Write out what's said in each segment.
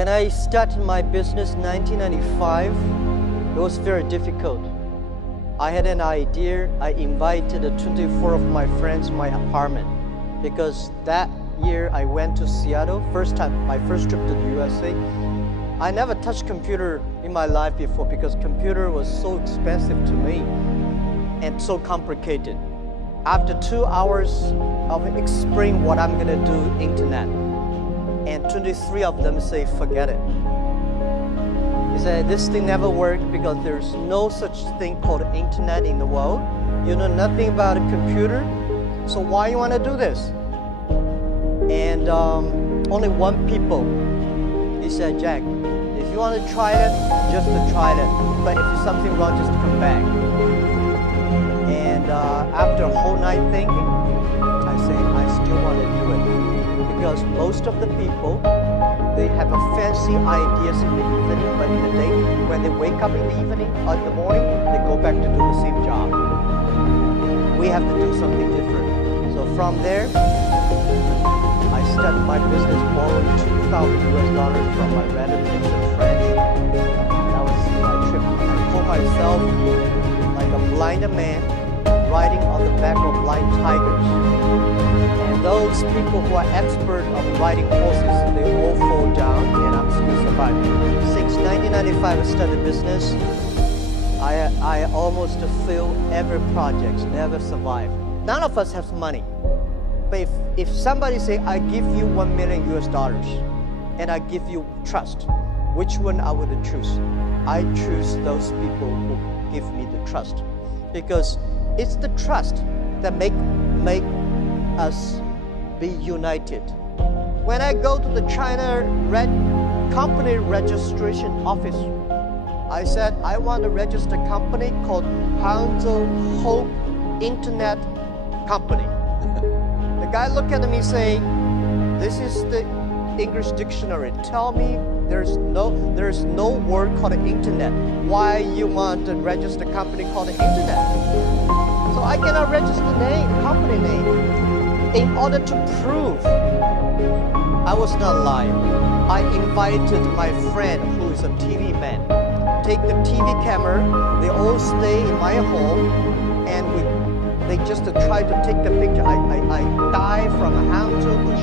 When I started my business in 1995, it was very difficult. I had an idea. I invited 24 of my friends to my apartment because that year I went to Seattle, my first trip to the USA. I never touched computer in my life before because computer was so expensive to me and so complicated. After 2 hours of explaining what I'm gonna do, internet, and 23 of them say, forget it. He said, this thing never worked because there's no such thing called internet in the world. You know nothing about a computer, so why you wanna do this? And only one people, he said, Jack, if you want to try it, just to try it. But if there's something wrong, just come back. And after a whole night thinking, I say, I still want to do it. Because most of the people, they have a fancy ideas in the evening, but in the day, when they wake up in the evening or in the morning, they go back to do the same job. We have to do something different. So from there, I started my business borrowing $2,000 from my relatives and friends. That was my trip. I call myself like a blind man riding on the back of blind tigers. And those people who are expert of riding horses, they all fall down and I'm still surviving. Since 1995 I started business, I almost failed every project, never survived. None of us have money. But if somebody say, I give you $1 million and I give you trust, which one I would choose? I choose those people who give me the trust. Because it's the trust that make us be united. When I go to the China company registration office, I said, I want to register a company called Hangzhou Hope Internet Company. The guy looked at me saying, this is the English dictionary. Tell me there's no word called internet. Why you want to register a company called the internet? So I cannot register company name in order to prove I was not lying. I invited my friend who is a TV man. Take the TV camera, they all stay in my home and they just try to take the picture. I dive from Hangzhou to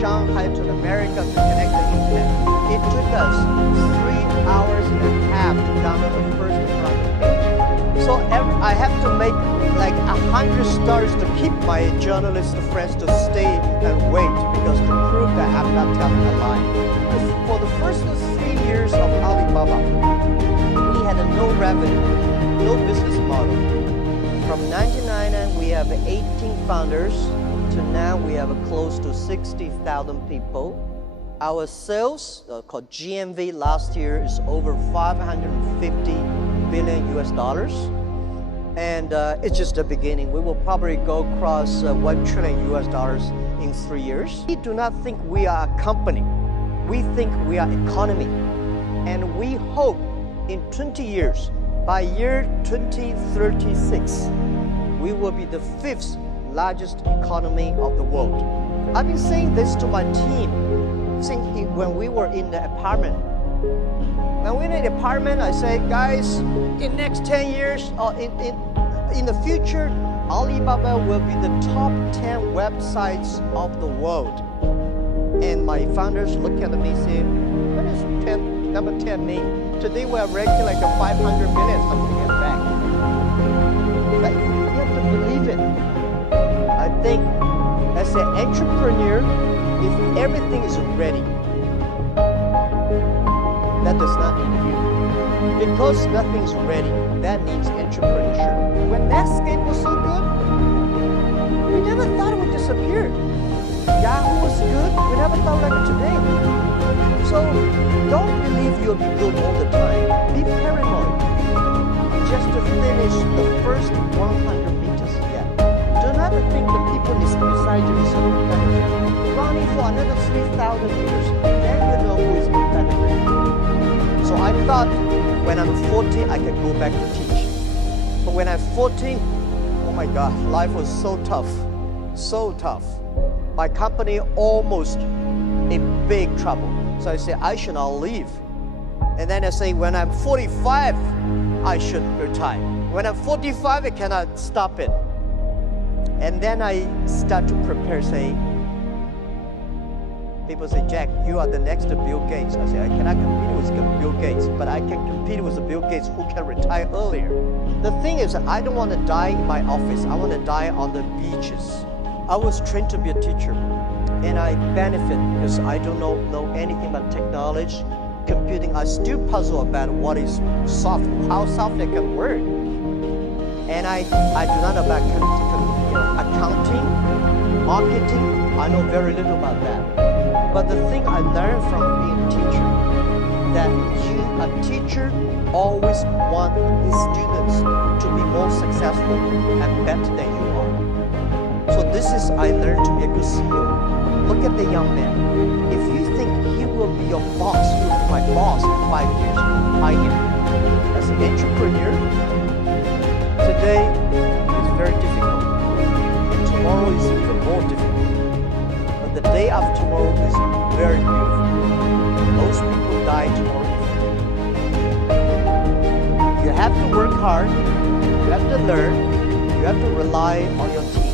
Shanghai to America to connect the internet. It took us 3 hours and a half to download the first project page. So I have to make like 100 stars to keep my journalist friends to stay and wait because to prove that I'm not telling a lie. For the first 3 years of Alibaba, we had no revenue, no business model. From 1999, we have 18 founders, to now we have close to 60,000 people. Our sales, called GMV last year, is over 550 billion US dollars. And it's just the beginning. We will probably go across 1 trillion US dollars in 3 years. We do not think we are a company. We think we are economy. And we hope in 20 years, by year 2036, we will be the 5th largest economy of the world. I've been saying this to my team since when we were in the apartment. When we're in the apartment, I say, guys, in next 10 years, or in the future, Alibaba will be the top 10 websites of the world. And my founders look at me and say, what does number 10 mean? Today we are ranking like a 500 million something like that. But you have to believe it. I think as an entrepreneur, if everything is ready, that does not need you. Because nothing's ready, that needs entrepreneurship. When Netscape was so good, we never thought it would disappear. Yahoo was good, we never thought like it today. So don't believe you'll be good all the time. Be paranoid. Just to finish the first 100 meters yet. Do not think the people beside you is a competitor. Running for another 3,000 meters, then you know who is competitor. So I thought when I'm 40, I can go back to teach. But when I'm 14, oh my God, life was so tough, so tough. My company almost in big trouble. So I say, I should not leave. And then I say, when I'm 45, I should retire. When I'm 45, I cannot stop it. And then I start to prepare, say, people say, Jack, you are the next Bill Gates. I say, I cannot compete with Bill Gates, but I can compete with Bill Gates who can retire earlier. The thing is, I don't want to die in my office. I want to die on the beaches. I was trained to be a teacher, and I benefit because I don't know anything about technology, computing. I still puzzle about what is software, how software can work. And I do not know about accounting, marketing. I know very little about that. But the thing I learned from being a teacher, that a teacher always wants his students to be more successful and better than you are. So this is, I learned to be a good CEO. Look at the young man. If you think he will be your boss, he will be my boss in 5 years, hire him. As an entrepreneur, today is very difficult. And tomorrow is even more difficult. The day after tomorrow is very beautiful. Most people die tomorrow. You have to work hard, you have to learn, you have to rely on your team.